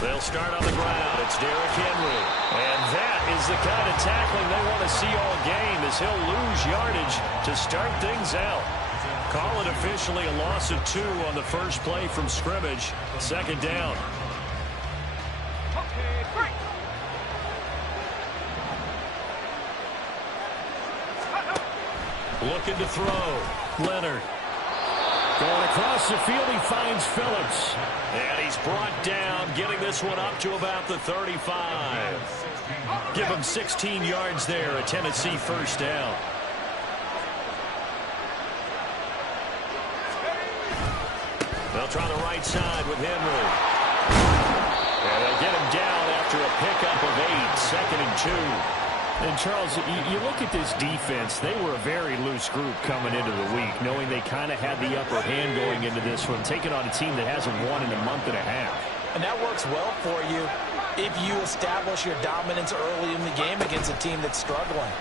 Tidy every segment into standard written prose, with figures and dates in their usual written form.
They'll start on the ground. It's Derrick Henry. And that is the kind of tackling they want to see all game, as he'll lose yardage to start things out. Call it officially a loss of 2 on the first play from scrimmage. Second down. Looking to throw. Leonard. Going across the field, he finds Phillips. And he's brought down, getting this one up to about the 35. Give him 16 yards there, a Tennessee first down. They'll try the right side with Henry. And they'll get him down after a pickup of 8, second and 2. And, Charles, you look at this defense, they were a very loose group coming into the week, knowing they kind of had the upper hand going into this one, taking on a team that hasn't won in a month and a half. And that works well for you if you establish your dominance early in the game against a team that's struggling.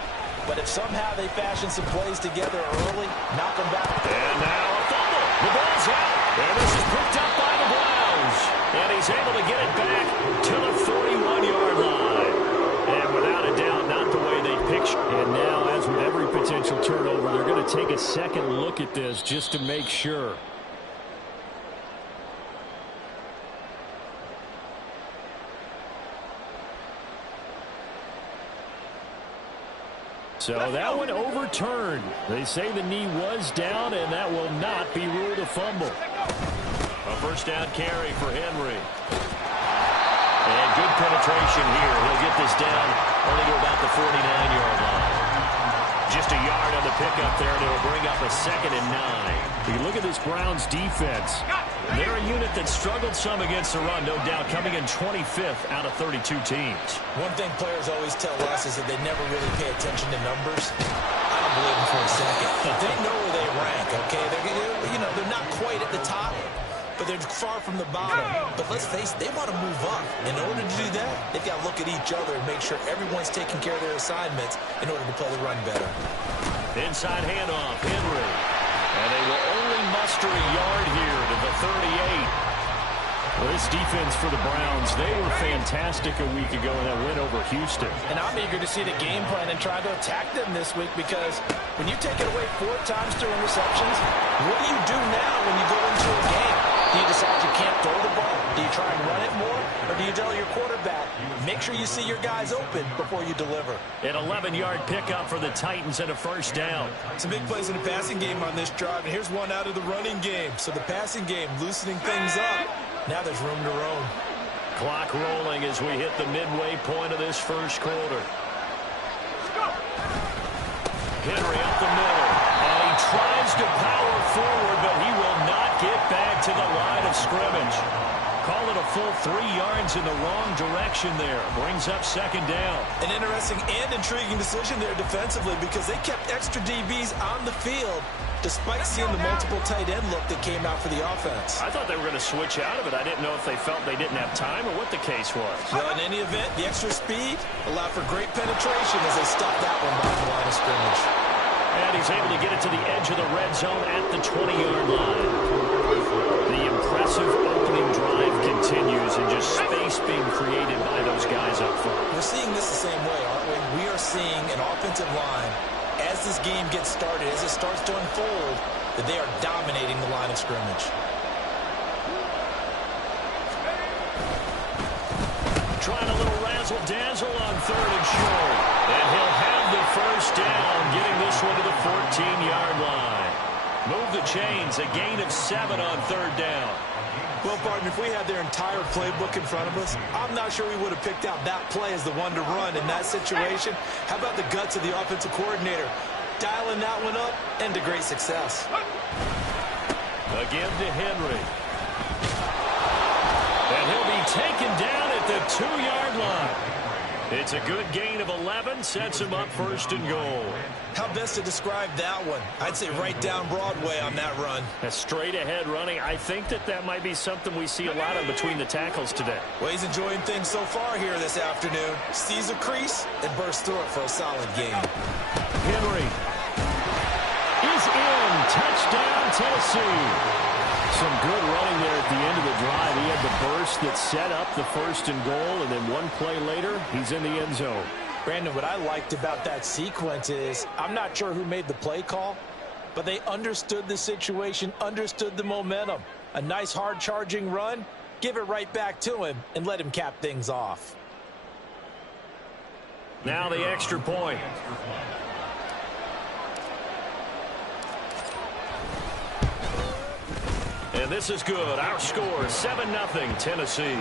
But if somehow they fashion some plays together early, knock them back. And now a fumble. The ball's out. And this is picked up by the Browns. And he's able to get it back to the 41-yard line. And without a doubt, not the way they pictured. And now, as with every potential turnover, they're going to take a second look at this just to make sure. So that one overturned. They say the knee was down, and that will not be ruled a fumble. A first down carry for Henry. And good penetration here. He'll get this down only to about the 49-yard line. Just a yard on the pickup there, and it'll bring up a second and 9. You look at this Browns defense. They're a unit that struggled some against the run, no doubt, coming in 25th out of 32 teams. One thing players always tell us is that they never really pay attention to numbers. I don't believe them for a second. They know where they rank, okay? They're not quite at the top, but they're far from the bottom. But let's face it, they want to move up. In order to do that, they've got to look at each other and make sure everyone's taking care of their assignments in order to play the run better. Inside handoff, Henry. And they will only muster a yard here to the 38. Well, this defense for the Browns, they were fantastic a week ago in that win over Houston. And I'm eager to see the game plan and try to attack them this week, because when you take it away 4 times to interceptions, what do you do now when you go into a game? Do you decide you can't throw the ball? Do you try and run it more? Or do you tell your quarterback, make sure you see your guys open before you deliver? An 11-yard pickup for the Titans and a first down. Some big plays in the passing game on this drive, and here's one out of the running game. So the passing game loosening things up. Now there's room to roam. Clock rolling as we hit the midway point of this first quarter. Henry up the middle. And he tries to power forward, but he will not get back to the line of scrimmage. Call it a full 3 yards in the wrong direction there. Brings up second down. An interesting and intriguing decision there defensively, because they kept extra DBs on the field despite seeing the multiple tight end look that came out for the offense. I thought they were going to switch out of it. I didn't know if they felt they didn't have time or what the case was. Well, in any event, the extra speed allowed for great penetration as they stopped that one by the line of scrimmage. And he's able to get it to the edge of the red zone at the 20-yard line. The impressive opening drive continues, and just space being created by those guys up front. We're seeing this the same way, aren't we? We are seeing an offensive line, as this game gets started, as it starts to unfold, that they are dominating the line of scrimmage. Trying a little razzle-dazzle on third and short. And he'll have the first down, getting this one to the 14-yard line. Move the chains, a gain of 7 on third down. Well, partner, if we had their entire playbook in front of us, I'm not sure we would have picked out that play as the one to run in that situation. How about the guts of the offensive coordinator? Dialing that one up, and to great success. Again to Henry. And he'll be taken down at the 2-yard line. It's a good gain of 11, sets him up first and goal. How best to describe that one? I'd say right down Broadway on that run. A straight-ahead running. I think that might be something we see a lot of between the tackles today. Well, he's enjoying things so far here this afternoon. Sees a crease and bursts through it for a solid game. Henry is in. Touchdown, Tennessee. Some good running there at the end of the drive. He had the burst that set up the first and goal, and then one play later, he's in the end zone. Brandon, what I liked about that sequence is I'm not sure who made the play call, but they understood the situation, understood the momentum. A nice hard charging run, give it right back to him and let him cap things off. Now the extra point. And this is good. Our score, 7-0 Tennessee.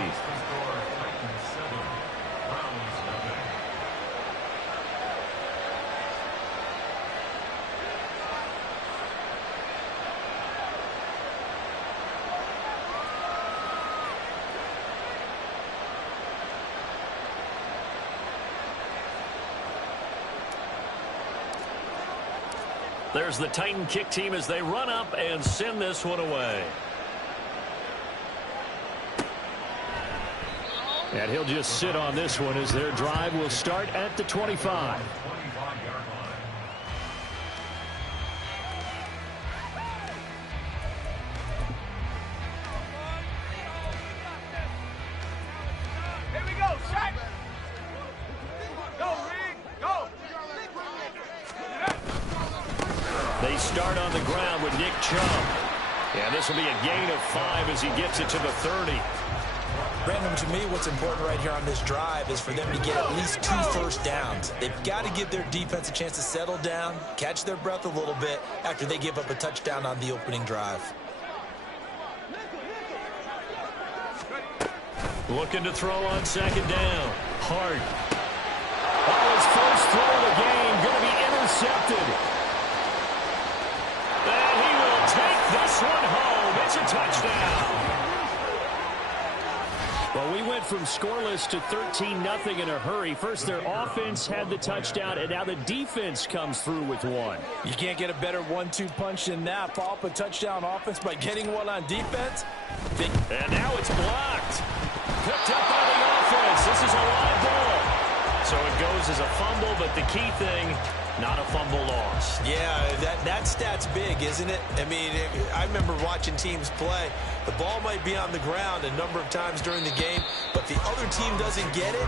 There's the Titan kick team as they run up and send this one away. And he'll just sit on this one as their drive will start at the 25. Here we go, Shaq. Go, Reed, go. They start on the ground with Nick Chubb. And this will be a gain of 5 as he gets it to the 30. Brandon, to me, what's important right here on this drive is for them to get at least 2 first downs. They've got to give their defense a chance to settle down, catch their breath a little bit after they give up a touchdown on the opening drive. Looking to throw on second down. Hart. His first throw of the game going to be intercepted. And he will take this one home. It's a touchdown. Well, we went from scoreless to 13-0 in a hurry. First, their offense had the touchdown, and now the defense comes through with one. You can't get a better 1-2 punch than that. Follow up a touchdown offense by getting one on defense. And now it's blocked. Picked up by the offense. This is a live ball. So it goes as a fumble, but the key thing, not a fumble loss. Yeah, that stat's big, isn't it? I mean, I remember watching teams play. The ball might be on the ground a number of times during the game, but the other team doesn't get it.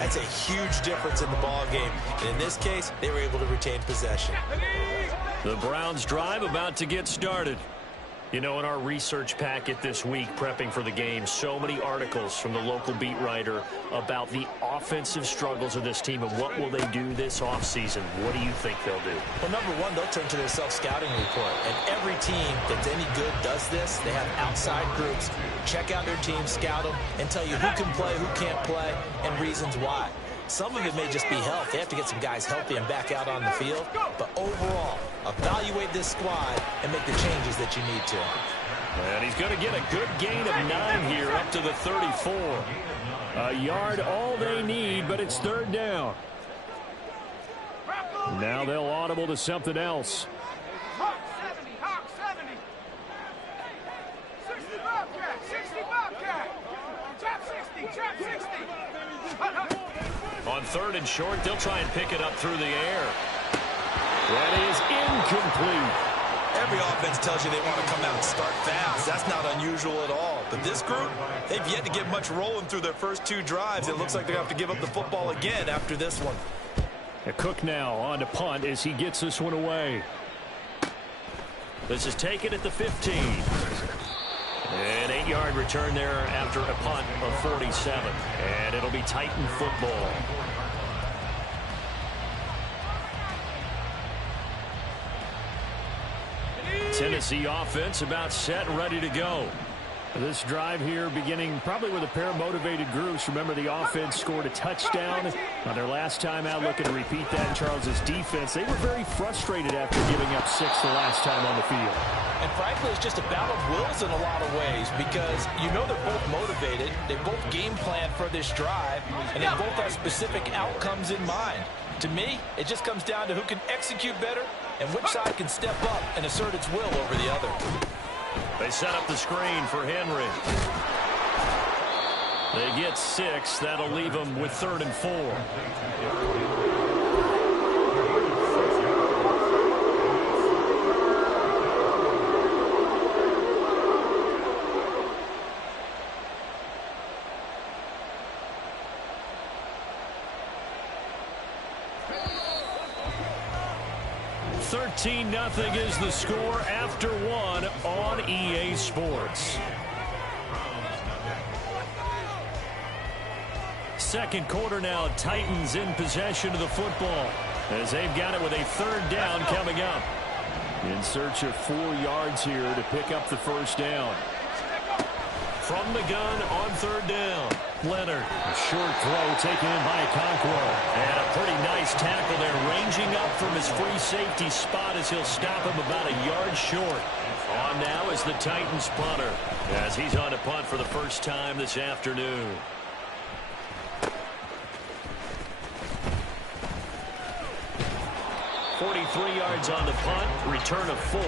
That's a huge difference in the ball game. And in this case, they were able to retain possession. The Browns drive about to get started. You know, in our research packet this week, prepping for the game, so many articles from the local beat writer about the offensive struggles of this team and what will they do this offseason. What do you think they'll do? Well, number one, they'll turn to their self-scouting report. And every team that's any good does this. They have outside groups. Check out their team, scout them, and tell you who can play, who can't play, and reasons why. Some of it may just be health. They have to get some guys healthy and back out on the field. But overall, evaluate this squad and make the changes that you need to. And he's going to get a good gain of 9 here up to the 34. A yard all they need, but it's third down. Now they'll audible to something else. Hawk 70, Hawk 70. 60 Bobcat, 60 Bobcat. Trap 60, trap 60. On third and short, they'll try and pick it up through the air. That is incomplete. Every offense tells you they want to come out and start fast. That's not unusual at all. But this group, they've yet to get much rolling through their first 2 drives. It looks like they're going to have to give up the football again after this one. Cook now on to punt as he gets this one away. This is taken at the 15. An 8-yard return there after a punt of 47. And it'll be Titan football. Tennessee offense about set and ready to go. This drive here beginning probably with a pair of motivated groups. Remember, the offense scored a touchdown on their last time out. Looking to repeat that in Charles's defense. They were very frustrated after giving up 6 the last time on the field. And frankly, it's just a battle of wills in a lot of ways because you know they're both motivated. They both game planned for this drive, and they both have specific outcomes in mind. To me, it just comes down to who can execute better and which side can step up and assert its will over the other. They set up the screen for Henry. They get 6. That'll leave them with 3rd and 4. 13-0 is the score after one on EA Sports. Second quarter now, Titans in possession of the football as they've got it with a third down coming up. In search of 4 yards here to pick up the first down. From the gun on third down, Leonard. A short throw taken in by Okonkwo. And a pretty nice tackle there, ranging up from his free safety spot as he'll stop him about a yard short. On now is the Titans punter as he's on to punt for the first time this afternoon. .43 yards on the punt, return of 4,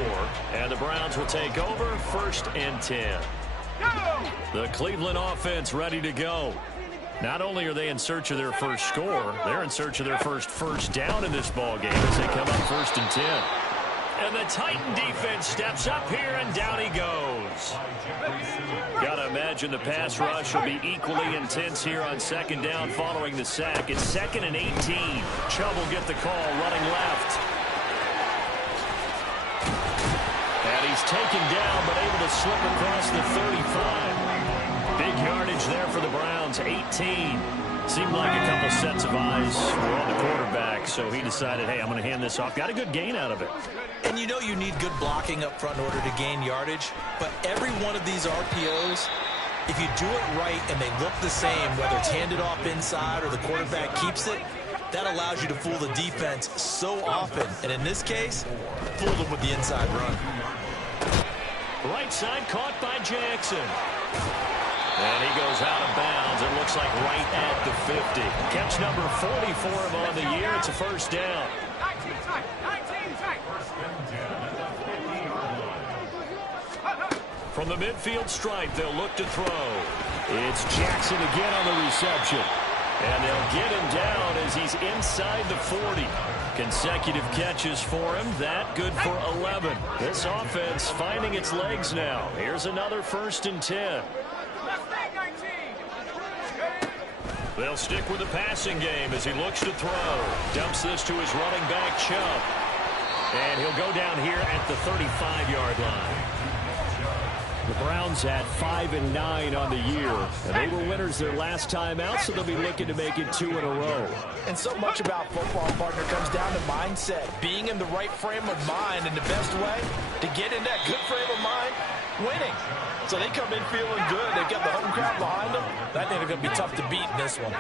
and the Browns will take over 1st and 10. The Cleveland offense ready to go. Not only are they in search of their first score, they're in search of their first down in this ball game as they come up 1st and 10. And the Titan defense steps up here, and down he goes. Gotta imagine the pass rush will be equally intense here on 2nd down following the sack. It's 2nd and 18. Chubb will get the call running left. And he's taken down, but able to slip across the 35. Big yardage there for the Browns, 18. Seemed like a couple sets of eyes were on the quarterback, so he decided, hey, I'm going to hand this off. Got a good gain out of it. And you know you need good blocking up front in order to gain yardage, but every one of these RPOs, if you do it right and they look the same, whether it's handed off inside or the quarterback keeps it, that allows you to fool the defense so often. And in this case, fool them with the inside run. Right side caught by Jackson. And he goes out of bounds. It looks like right at the 50. Catch number 40 for him on the year. It's a first down. 19 tight. 19 tight. From the midfield stripe, they'll look to throw. It's Jackson again on the reception. And they'll get him down as he's inside the 40. Consecutive catches for him. That good for 11. This offense finding its legs now. Here's another 1st and 10. They'll stick with the passing game as he looks to throw. Dumps this to his running back, Chubb. And he'll go down here at the 35-yard line. The Browns had 5-9 on the year, and they were winners their last time out, so they'll be looking to make it 2 in a row. And so much about football, partner, comes down to mindset. Being in the right frame of mind, and the best way to get in that good frame of mind, winning. So they come in feeling good. They've got the home crowd behind them. I think they're going to be tough to beat in this one.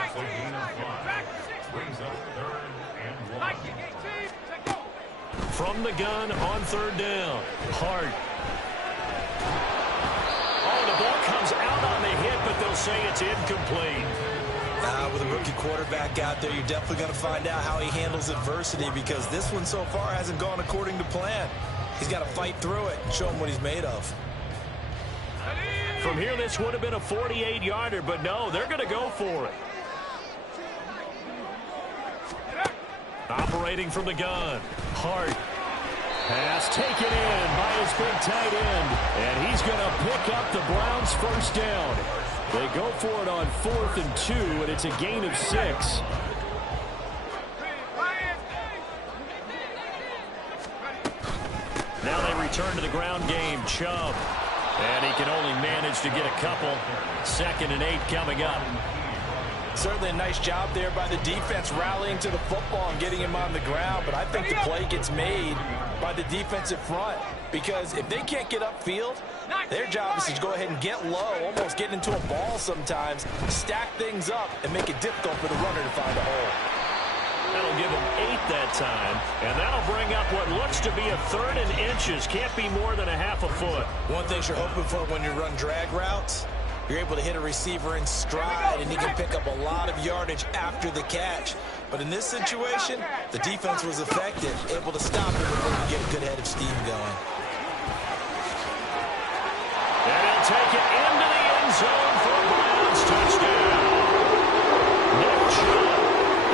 From the gun on third down, Hart. Oh, the ball comes out on the hit, but they'll say it's incomplete. With a rookie quarterback out there, you're definitely going to find out how he handles adversity, because this one so far hasn't gone according to plan. He's got to fight through it and show him what he's made of. From here, this would have been a 48-yarder, but no, they're going to go for it. Operating from the gun, Hart. Pass taken in by his big tight end, and he's going to pick up the Browns' first down. They go for it on 4th and 2, and it's a gain of 6. Now they return to the ground game, Chubb. And he can only manage to get a couple. 2nd and 8 coming up. Certainly a nice job there by the defense rallying to the football and getting him on the ground. But I think the play gets made by the defensive front, because if they can't get upfield, their job is to go ahead and get low, almost get into a ball sometimes, stack things up, and make it difficult for the runner to find a hole. That'll give him 8 that time, and that'll bring up what looks to be a 3rd and inches. Can't be more than a half a foot. One thing you're hoping for when you run drag routes, you're able to hit a receiver in stride, and he can pick up a lot of yardage after the catch. But in this situation, the defense was effective, able to stop him before he could get a good head of steam going. And he'll take it into the end zone for a Browns touchdown. Nick Chubb,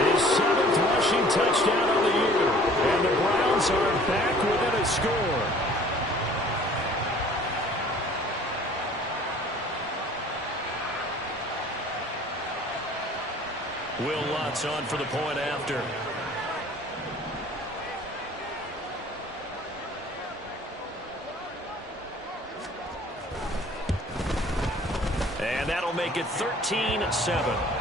his 7th rushing touchdown of the year. And the Browns are back within a score. Will Lutz on for the point after. And that'll make it 13-7.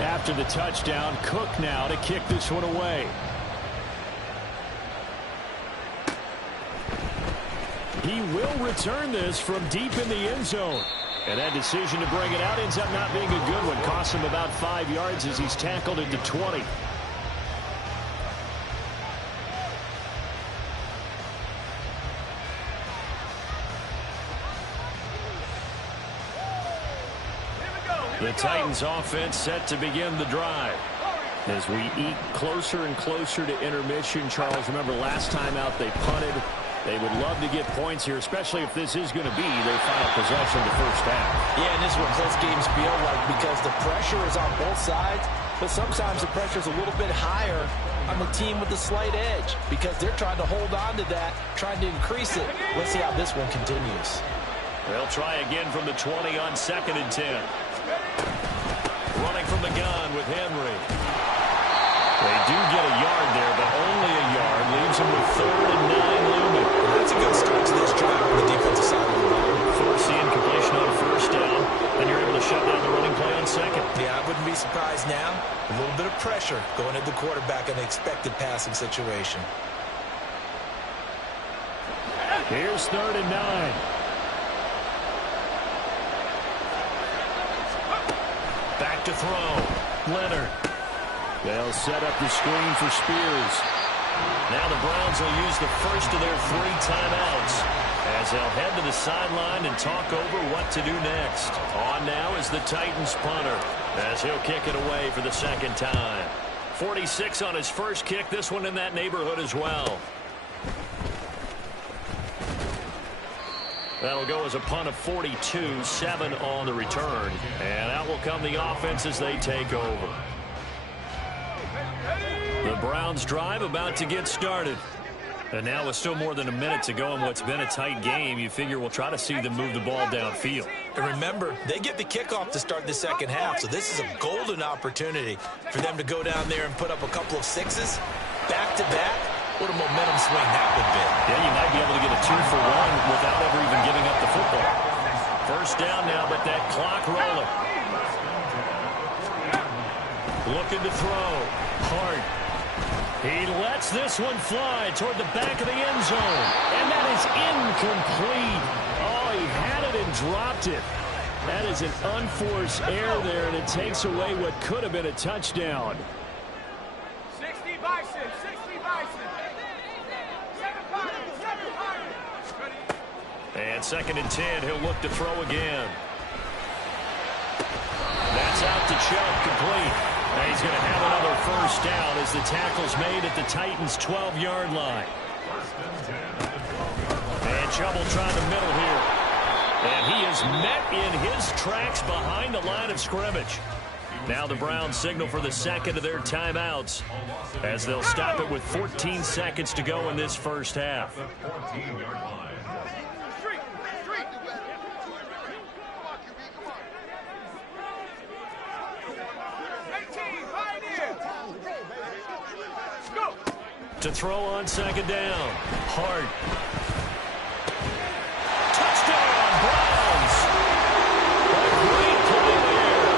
After the touchdown, Cook now to kick this one away. He will return this from deep in the end zone. And that decision to bring it out ends up not being a good one. Costs him about 5 yards as he's tackled into 20. The Titans offense set to begin the drive. As we eat closer and closer to intermission, Charles, remember last time out they punted. They would love to get points here, especially if this is going to be their final possession of the first half. Yeah, and this is what close games feel like because the pressure is on both sides, but sometimes the pressure is a little bit higher on the team with the slight edge because they're trying to hold on to that, trying to increase it. Let's see how this one continues. They'll try again from the 20 on 2nd and 10. Running from the gun with Henry. They do get a yard there, but only a yard. Leaves them with 3rd and 9 looming. That's a good start to this drive on the defensive side of the ball. Force the incompletion on 1st down, and you're able to shut down the running play on 2nd. Yeah, I wouldn't be surprised now. A little bit of pressure going at the quarterback in an expected passing situation. Here's 3rd and 9. Back to throw. Leonard. They'll set up the screen for Spears. Now the Browns will use the first of their 3 timeouts as they'll head to the sideline and talk over what to do next. On now is the Titans punter as he'll kick it away for the 2nd time. 46 on his first kick. This one in that neighborhood as well. That'll go as a punt of 42, 7 on the return. And out will come the offense as they take over. The Browns drive about to get started. And now with still more than a minute to go in what's been a tight game, you figure we'll try to see them move the ball downfield. And remember, they get the kickoff to start the 2nd half, so this is a golden opportunity for them to go down there and put up a couple of 6s back-to-back. What a momentum swing that would be. Yeah, you might be able to get a 2-for-1 without ever even giving up the football. 1st down now, but that clock rolling. Looking to throw. Hart. He lets this one fly toward the back of the end zone. And that is incomplete. Oh, he had it and dropped it. That is an unforced error there, and it takes away what could have been a touchdown. 60 Bison, 60 Bison. 7 Pirates, 7 Pirates. And 2nd and 10, he'll look to throw again. That's out to Chubb, complete. And he's going to have another 1st down as the tackle's made at the Titans' 12-yard line. And Chubb will try the middle here. And he is met in his tracks behind the line of scrimmage. Now the Browns signal for the 2nd of their timeouts as they'll stop it with 14 seconds to go in this 1st half. To throw on 2nd down. Hart. Touchdown, Browns! A great play there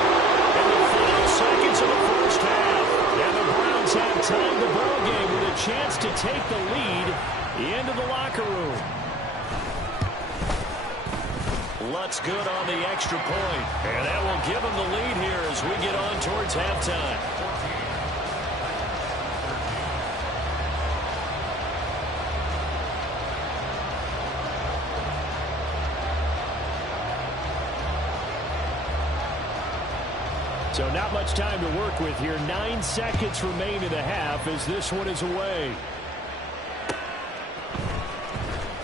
in the final seconds of the 1st half. And the Browns have tied the ball game with a chance to take the lead into the locker room. Lutz good on the extra point. And that will give them the lead here as we get on towards halftime. So not much time to work with here. 9 seconds remain in the half as this one is away.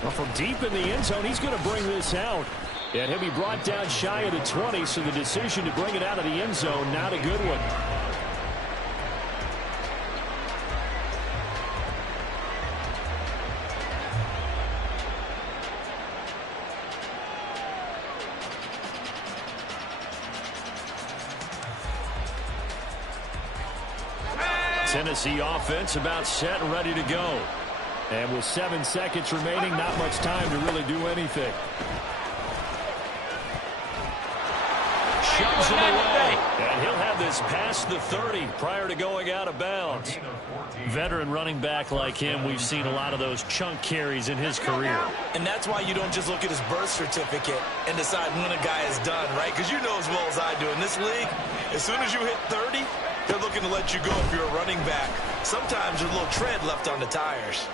Well, from deep in the end zone, he's going to bring this out. And he'll be brought down shy of the 20, so the decision to bring it out of the end zone, not a good one. Tennessee offense about set and ready to go. And with 7 seconds remaining, not much time to really do anything. Shoves him away. And he'll have this past the 30 prior to going out of bounds. Veteran running back like him, we've seen a lot of those chunk carries in his career. And that's why you don't just look at his birth certificate and decide when a guy is done, right? Because you know as well as I do, in this league, as soon as you hit 30, they're looking to let you go if you're a running back. Sometimes there's a little tread left on the tires.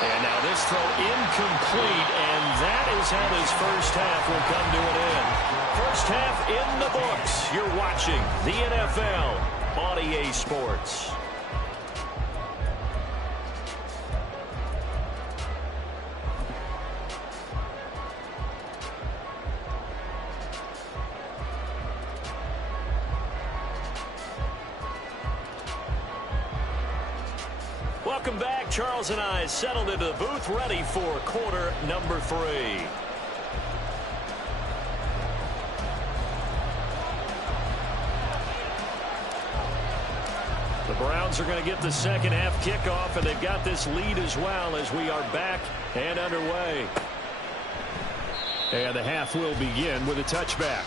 And now this throw incomplete, and that is how this first half will come to an end. First half in the books. You're watching the NFL on EA Sports. Welcome back. Charles and I settled into the booth, ready for quarter number 3. The Browns are going to get the second half kickoff, and they've got this lead as well as we are back and underway. And the half will begin with a touchback.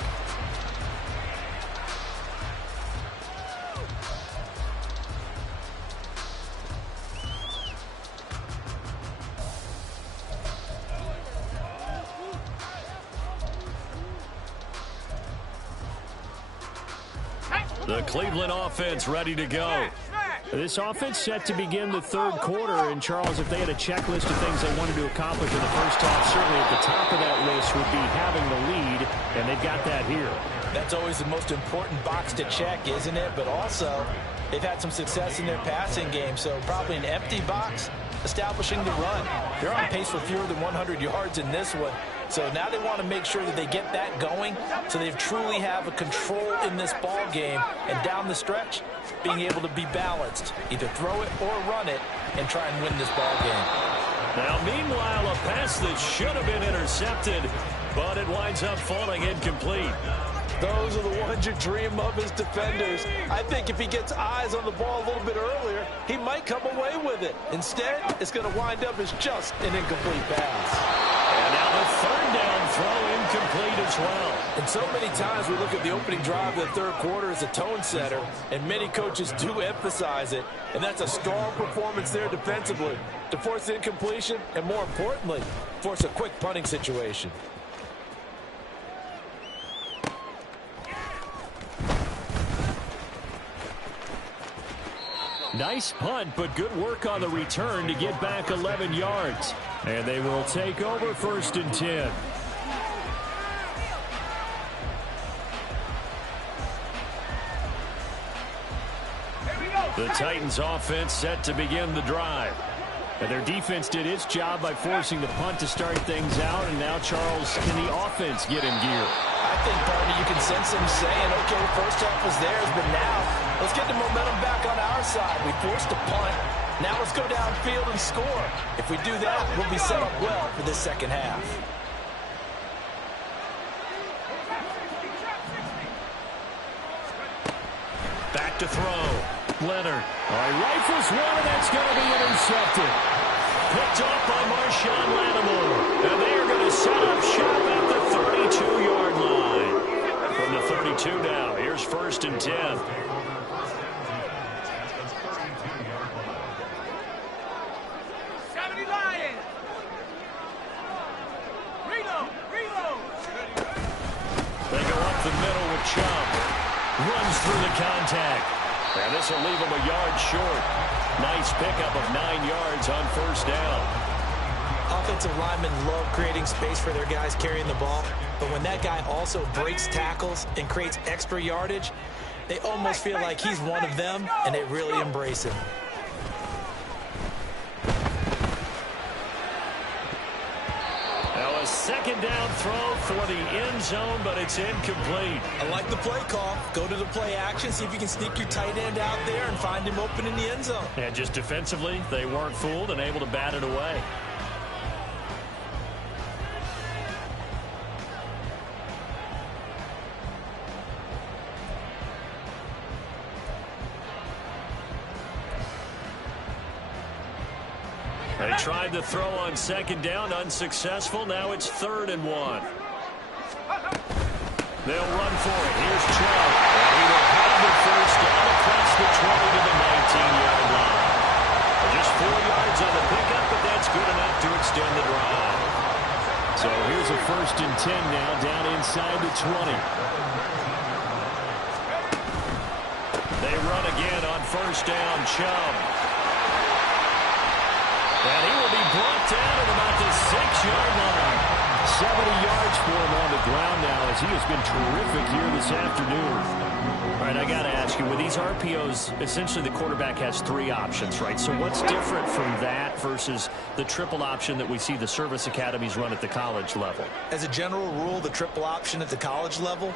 The Cleveland offense ready to go. This offense set to begin the third quarter. And, Charles, if they had a checklist of things they wanted to accomplish in the first half, certainly at the top of that list would be having the lead, and they've got that here. That's always the most important box to check, isn't it? But also, they've had some success in their passing game, so probably an empty box establishing the run. They're on pace for fewer than 100 yards in this one. So now they want to make sure that they get that going so they truly have a control in this ball game. And down the stretch, being able to be balanced. Either throw it or run it and try and win this ball game. Now, meanwhile, a pass that should have been intercepted, but it winds up falling incomplete. Those are the ones you dream of as defenders. I think if he gets eyes on the ball a little bit earlier, he might come away with it. Instead, it's going to wind up as just an incomplete pass. And now the third down throw incomplete as well. And so many times we look at the opening drive of the third quarter as a tone setter, and many coaches do emphasize it. And that's a strong performance there defensively to force incompletion and, more importantly, force a quick punting situation. Nice punt, but good work on the return to get back 11 yards. And they will take over 1st and 10. The Titans offense set to begin the drive. And their defense did its job by forcing the punt to start things out. And now, Charles, can the offense get in gear? I think, Barney, you can sense them saying, okay, first half was theirs, but now let's get the momentum back on our side. We forced a punt. Now let's go downfield and score. If we do that, we'll be set up well for this second half. Back to throw. Leonard. All right, rifles one, and that's going to be intercepted. Picked off by Marshawn Lattimore. And they are going to set up shop at the 32-yard line. From the 32 now, here's 1st and 10. They go up the middle with Chubb. Runs through the contact. And this will leave him a yard short. Nice pickup of 9 yards on 1st down. Offensive linemen love creating space for their guys carrying the ball. But when that guy also breaks tackles and creates extra yardage, they almost feel like he's one of them, and they really embrace him. Now a 2nd down throw for the end zone, but it's incomplete. I like the play call. Go to the play action, see if you can sneak your tight end out there and find him open in the end zone. And just defensively, they weren't fooled and able to bat it away. tried the throw on second down, unsuccessful. Now it's 3rd and 1. They'll run for it. Here's Chubb. And he will have the first down across the 20 to the 19-yard line. Just 4 yards on the pickup, but that's good enough to extend the drive. So here's a 1st and 10 now, down inside the 20. They run again on 1st down, Chubb. And he will be brought down at about the 6-yard line. 70 yards for him on the ground now, as he has been terrific here this afternoon. All right, I got to ask you, with these RPOs, essentially the quarterback has 3 options, right? So what's different from that versus the triple option that we see the service academies run at the college level? As a general rule, the triple option at the college level,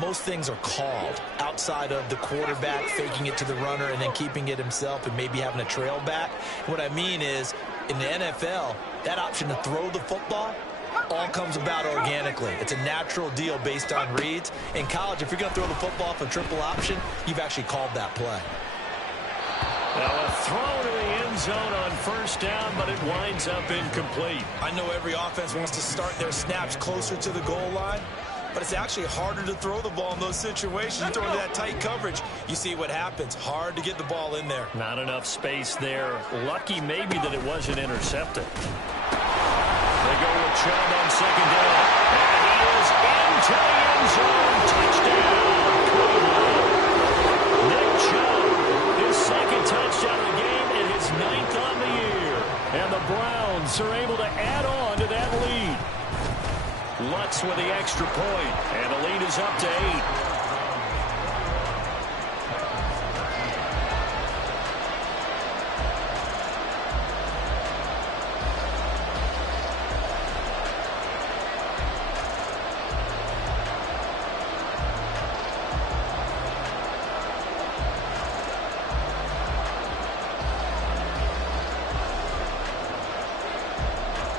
most things are called outside of the quarterback faking it to the runner and then keeping it himself and maybe having a trail back. What I mean is, in the NFL, that option to throw the football all comes about organically. It's a natural deal based on reads. In college, if you're going to throw the football for triple option, you've actually called that play. Now a throw to the end zone on 1st down, but it winds up incomplete. I know every offense wants to start their snaps closer to the goal line, but it's actually harder to throw the ball in those situations. You throw into that tight coverage, you see what happens. Hard to get the ball in there. Not enough space there. Lucky maybe that it wasn't intercepted. They go with Chubb on 2nd down. And he is into the end zone. Touchdown, Cleveland. Nick Chubb, his 2nd touchdown of the game and his 9th on the year. And the Browns are able to add on to that lead. Lutz with the extra point, and the lead is up to 8.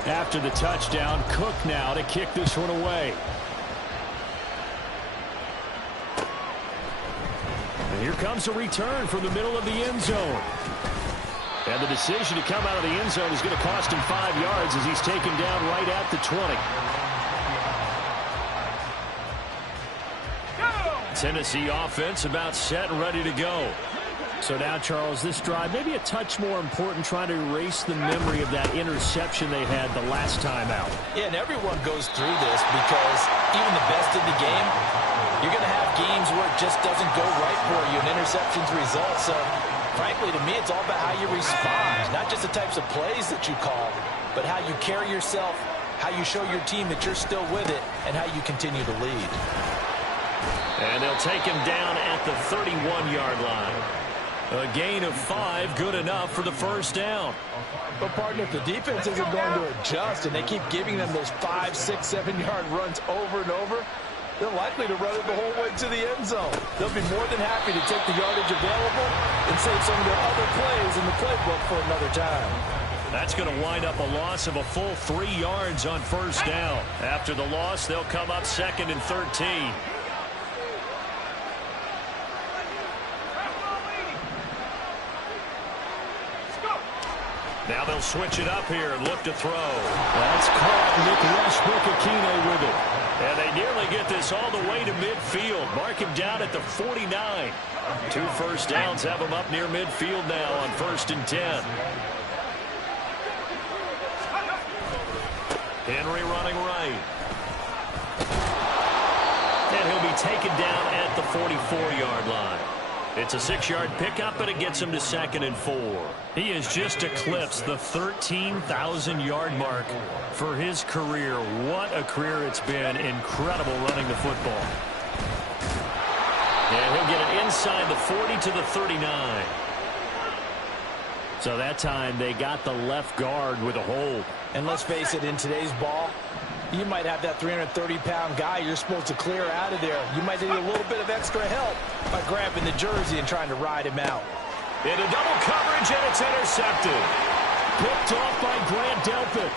After the touchdown, Cook now to kick this one away. And here comes a return from the middle of the end zone. And the decision to come out of the end zone is going to cost him 5 yards as he's taken down right at the 20. Tennessee offense about set and ready to go. So now, Charles, this drive maybe a touch more important, trying to erase the memory of that interception they had the last time out. Yeah, and everyone goes through this because even the best in the game, you're going to have games where it just doesn't go right for you, and interceptions result. So, frankly, to me, it's all about how you respond, not just the types of plays that you call, but how you carry yourself, how you show your team that you're still with it, and how you continue to lead. And they'll take him down at the 31-yard line. A gain of 5, good enough for the 1st down. But, partner, if the defense isn't going to adjust and they keep giving them those 5, 6, 7-yard runs over and over, they're likely to run it the whole way to the end zone. They'll be more than happy to take the yardage available and save some of their other plays in the playbook for another time. That's going to wind up a loss of a full 3 yards on 1st down. After the loss, they'll come up 2nd and 13. Now they'll switch it up here and look to throw. That's caught. Nick Westbrook-Ikhine with it. And they nearly get this all the way to midfield. Mark him down at the 49. 2 first downs have him up near midfield now on 1st and 10. Henry running right. And he'll be taken down at the 44-yard line. It's a 6-yard pickup, but it gets him to 2nd and 4. He has just eclipsed the 13,000-yard mark for his career. What a career it's been. Incredible running the football. And he'll get it inside the 40 to the 39. So that time they got the left guard with a hold. And let's face it, in today's ball, you might have that 330-pound guy you're supposed to clear out of there. You might need a little bit of extra help by grabbing the jersey and trying to ride him out. Into double coverage, and it's intercepted. Picked off by Grant Delpit.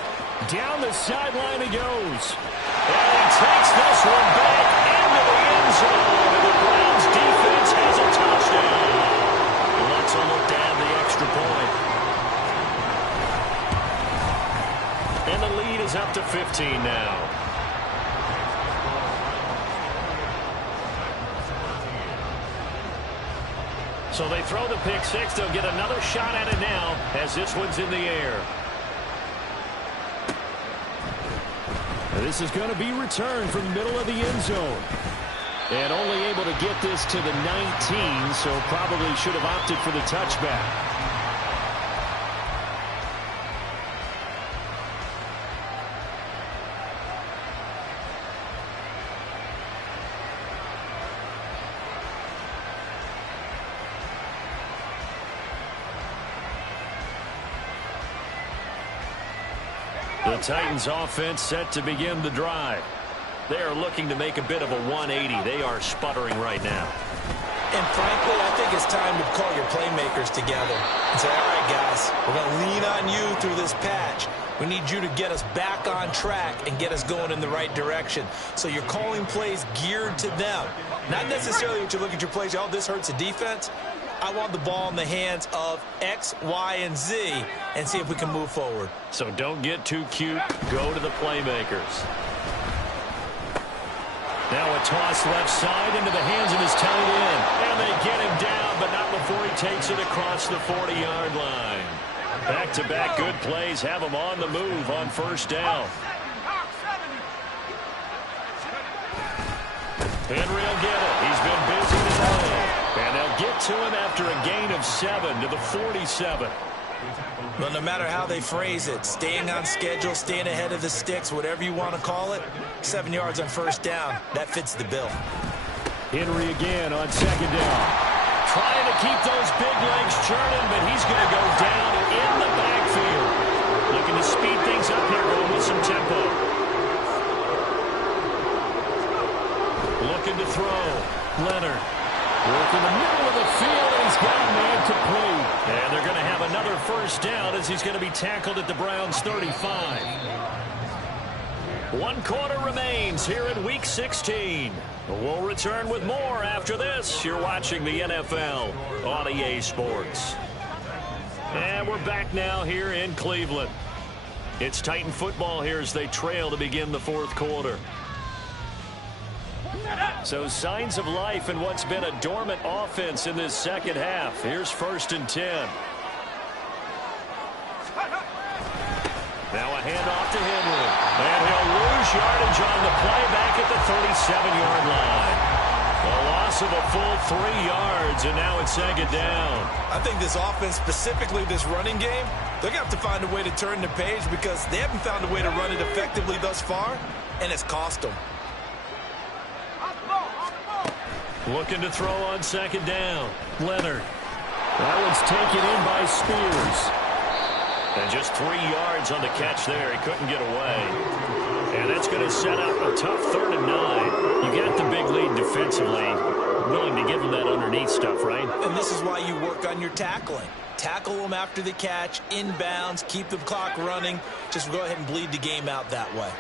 Down the sideline he goes. And he takes this one back into the end zone. And the Browns defense has a touchdown. Let's look to add the extra point. 15 now. So they throw the pick six. They'll get another shot at it now as this one's in the air. This is going to be returned from the middle of the end zone. And only able to get this to the 19, so probably should have opted for the touchback. The Titans offense set to begin the drive. They are looking to make a bit of a 180. They are sputtering right now. And frankly, I think it's time to call your playmakers together and say, all right, guys, we're going to lean on you through this patch. We need you to get us back on track and get us going in the right direction. So you're calling plays geared to them. Not necessarily what you look at your plays, oh, this hurts the defense. I want the ball in the hands of X, Y, and Z and see if we can move forward. So don't get too cute. Go to the playmakers. Now a toss left side into the hands of his tight end. And they get him down, but not before he takes it across the 40-yard line. Back-to-back good plays have him on the move on first down. Henry will get it. He's been busy today. And they'll get to him after a gain of 7 to the 47. Well, no matter how they phrase it, staying on schedule, staying ahead of the sticks, whatever you want to call it, 7 yards on first down, that fits the bill. Henry again on second down. Trying to keep those big legs churning, but he's going to go down in the backfield. Looking to speed things up here, going with some tempo. Looking to throw. Leonard. Work in the middle of the field, and he's got a man complete. And they're going to have another first down as he's going to be tackled at the Browns' 35. 1 quarter remains here in Week 16. We'll return with more after this. You're watching the NFL on EA Sports. And we're back now here in Cleveland. It's Titan football here as they trail to begin the 4th quarter. So signs of life in what's been a dormant offense in this second half. Here's 1st and 10. Now a handoff to Henry. And he'll lose yardage on the play back at the 37-yard line. A loss of a full 3 yards, and now it's 2nd down. I think this offense, specifically this running game, they're going to have to find a way to turn the page because they haven't found a way to run it effectively thus far, and it's cost them. Looking to throw on 2nd down. Leonard. That one's taken in by Spears. And just 3 yards on the catch there. He couldn't get away. And that's going to set up a tough 3rd and 9. You got the big lead defensively. Willing to give them that underneath stuff, right? And this is why you work on your tackling. Tackle them after the catch, inbounds, keep the clock running. Just go ahead and bleed the game out that way.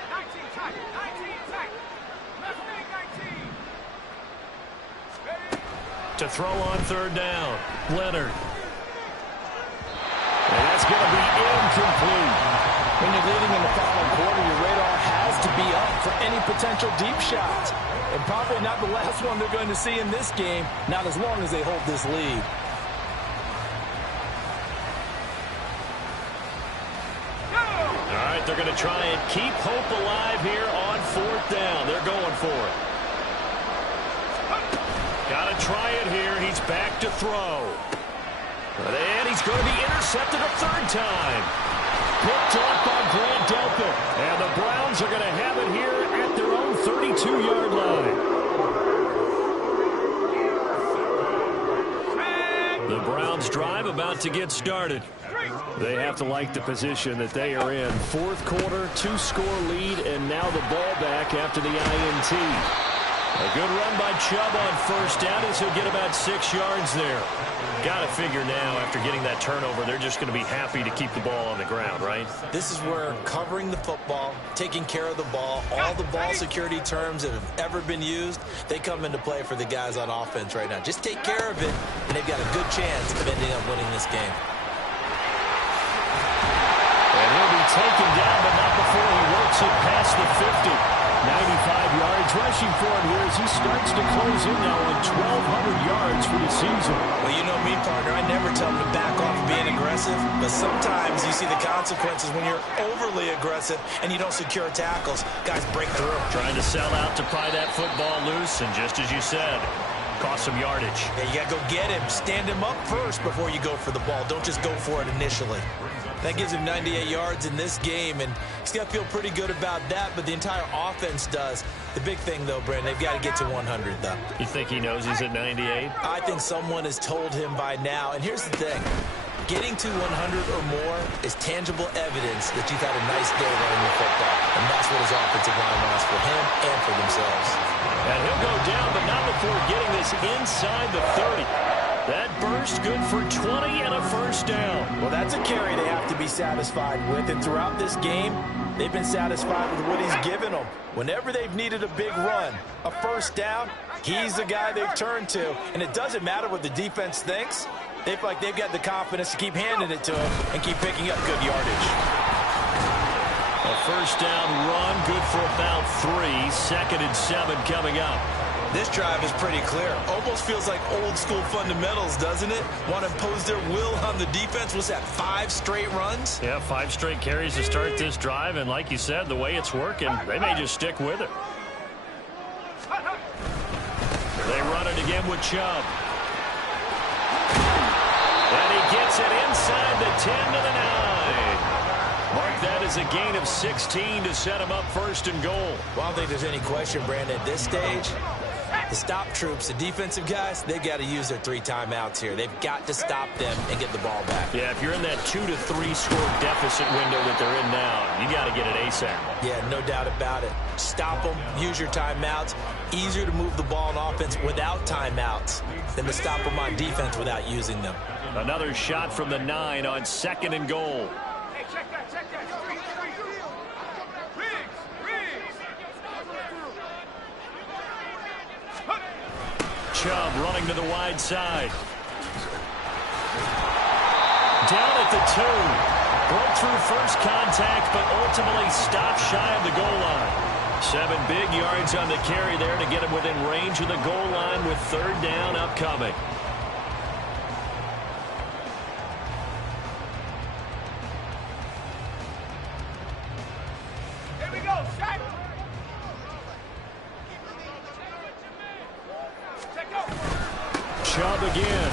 To throw on 3rd down. Leonard. And that's going to be incomplete. When you're leading in the final quarter, your radar has to be up for any potential deep shots. And probably not the last one they're going to see in this game, not as long as they hold this lead. All right, they're going to try and keep hope alive here on 4th down. They're going for it. Got to try it here. He's back to throw. And he's going to be intercepted a 3rd time. Picked off by Grant Delpit. And the Browns are going to have it here at their own 32-yard line. The Browns drive about to get started. They have to like the position that they are in. 4th quarter, 2-score lead, and now the ball back after the INT. A good run by Chubb on 1st down as he'll get about 6 yards there. Got to figure now, after getting that turnover, they're just going to be happy to keep the ball on the ground, right? This is where covering the football, taking care of the ball, all the ball security terms that have ever been used, they come into play for the guys on offense right now. Just take care of it, and they've got a good chance of ending up winning this game. And he'll be taken down, but not before he works gets it past the 50. 95 yards rushing for him here as he starts to close in now on 1,200 yards for the season. Well, you know me, partner. I never tell them to back off of being aggressive, but sometimes you see the consequences when you're overly aggressive and you don't secure tackles. Guys break through. Trying to sell out to pry that football loose, and just as you said, cost some yardage. Yeah, you got to go get him. Stand him up first before you go for the ball. Don't just go for it initially. That gives him 98 yards in this game, and he's got to feel pretty good about that, but the entire offense does. The big thing, though, Brandon, they've got to get to 100, though. You think he knows he's at 98? I think someone has told him by now. And here's the thing. Getting to 100 or more is tangible evidence that you've had a nice day running the football. And that's what his offensive line wants for him and for themselves. And he'll go down, but not before getting this inside the 30. That burst good for 20 and a first down. Well, that's a carry they have to be satisfied with. And throughout this game, they've been satisfied with what he's given them. Whenever they've needed a big run, a first down, he's the guy they've turned to. And it doesn't matter what the defense thinks. They feel like they've got the confidence to keep handing it to him and keep picking up good yardage. A first down run, good for about 3. 2nd and 7 coming up. This drive is pretty clear. Almost feels like old school fundamentals, doesn't it? Want to impose their will on the defense. What's that, 5 straight runs? Yeah, 5 straight carries to start this drive, and like you said, the way it's working, they may just stick with it. They run it again with Chubb. And he gets it inside the 10 to the 9. Mark that as a gain of 16 to set him up 1st and goal. Well, I don't think there's any question, Brandon, at this stage. The stop troops, the defensive guys, they've got to use their 3 timeouts here. They've got to stop them and get the ball back. Yeah, if you're in that 2 to 3 score deficit window that they're in now, you got to get it ASAP. Yeah, no doubt about it. Stop them, use your timeouts. Easier to move the ball on offense without timeouts than to stop them on defense without using them. Another shot from the 9 on 2nd and goal. Hey, check that. Chubb running to the wide side. Down at the 2. Broke through first contact, but ultimately stopped shy of the goal line. 7 big yards on the carry there to get him within range of the goal line with 3rd down upcoming. Here we go, Shaq. Chubb again.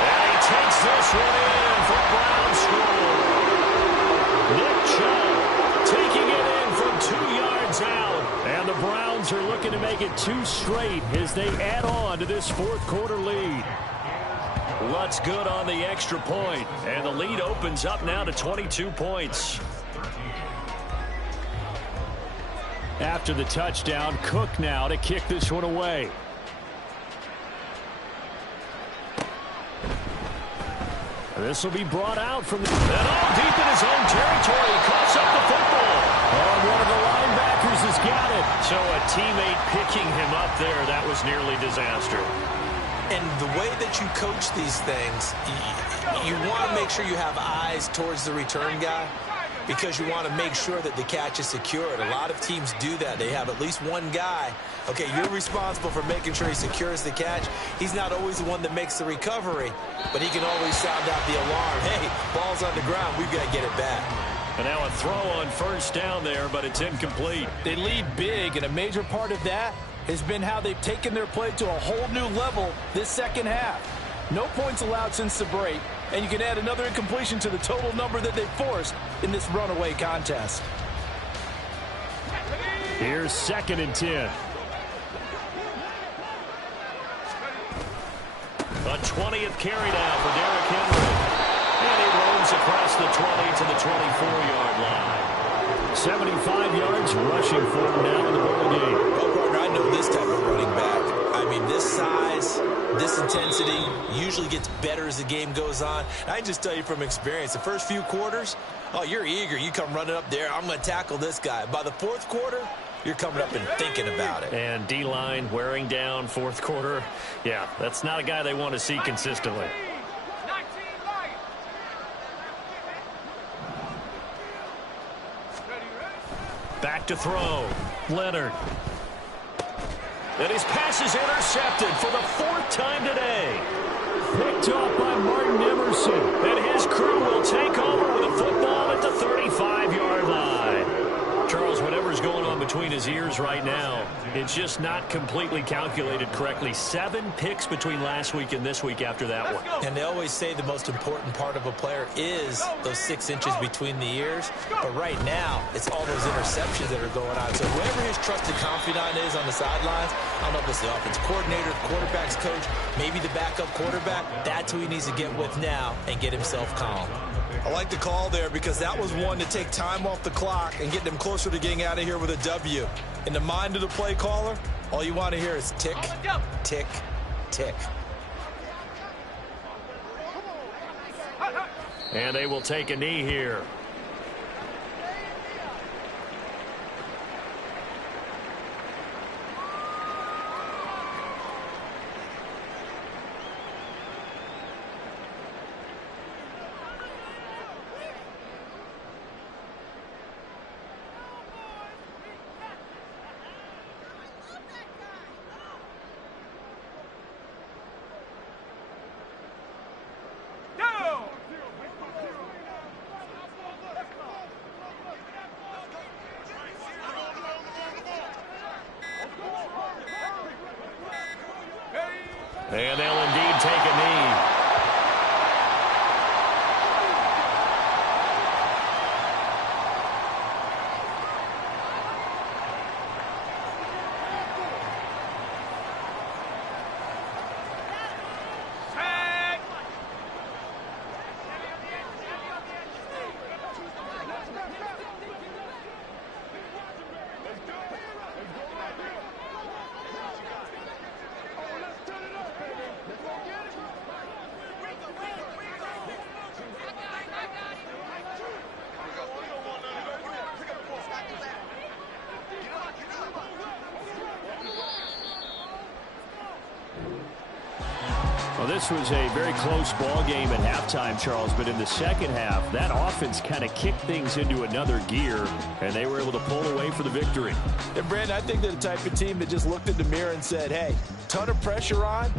And he takes this one in for Brown score. Nick Chubb taking it in from 2 yards out. And the Browns are looking to make it 2 straight as they add on to this 4th quarter lead. Lutz good on the extra point. And the lead opens up now to 22 points. After the touchdown, Cook now to kick this one away. This will be brought out from the... And all deep in his own territory. Coughs up the football. And one of the linebackers has got it. So a teammate picking him up there, that was nearly disaster. And the way that you coach these things, you want to make sure you have eyes towards the return guy because you want to make sure that the catch is secured. A lot of teams do that. They have at least one guy. Okay, you're responsible for making sure he secures the catch. He's not always the one that makes the recovery, but he can always sound out the alarm. Hey, ball's on the ground. We've got to get it back. And now a throw on 1st down there, but it's incomplete. They lead big, and a major part of that has been how they've taken their play to a whole new level this 2nd half. No points allowed since the break, and you can add another incompletion to the total number that they've forced in this runaway contest. Here's 2nd and 10. A 20th carry now for Derrick Henry. And he roams across the 20 to the 24-yard line. 75 yards rushing for him now in the ball game. Well, partner, I know this type of running back. I mean, this size, this intensity usually gets better as the game goes on. I can just tell you from experience, the first few quarters, oh, you're eager. You come running up there. I'm going to tackle this guy. By the 4th quarter, you're coming up and thinking about it. And D-line wearing down 4th quarter. Yeah, that's not a guy they want to see consistently. to throw. Leonard. And his pass is intercepted for the 4th time today. Picked off by Martin Emerson. And his crew will take over with a football at the 35-yard line. Charles, whatever's going on between his ears right now, it's just not completely calculated correctly. 7 picks between last week and this week after that one. And they always say the most important part of a player is those 6 inches between the ears. But right now, it's all those interceptions that are going on. So whoever his trusted confidant is on the sidelines, I don't know if it's the offense coordinator, the quarterback's coach, maybe the backup quarterback, that's who he needs to get with now and get himself calm. I like the call there because that was one to take time off the clock and get them closer to getting out of here with a W. In the mind of the play caller, all you want to hear is tick, tick, tick. And they will take a knee here. And they'll indeed take a knee. Well, this was a very close ball game at halftime, Charles, but in the second half, that offense kind of kicked things into another gear, and they were able to pull away for the victory. And, Brandon, I think they're the type of team that just looked in the mirror and said, hey, ton of pressure on,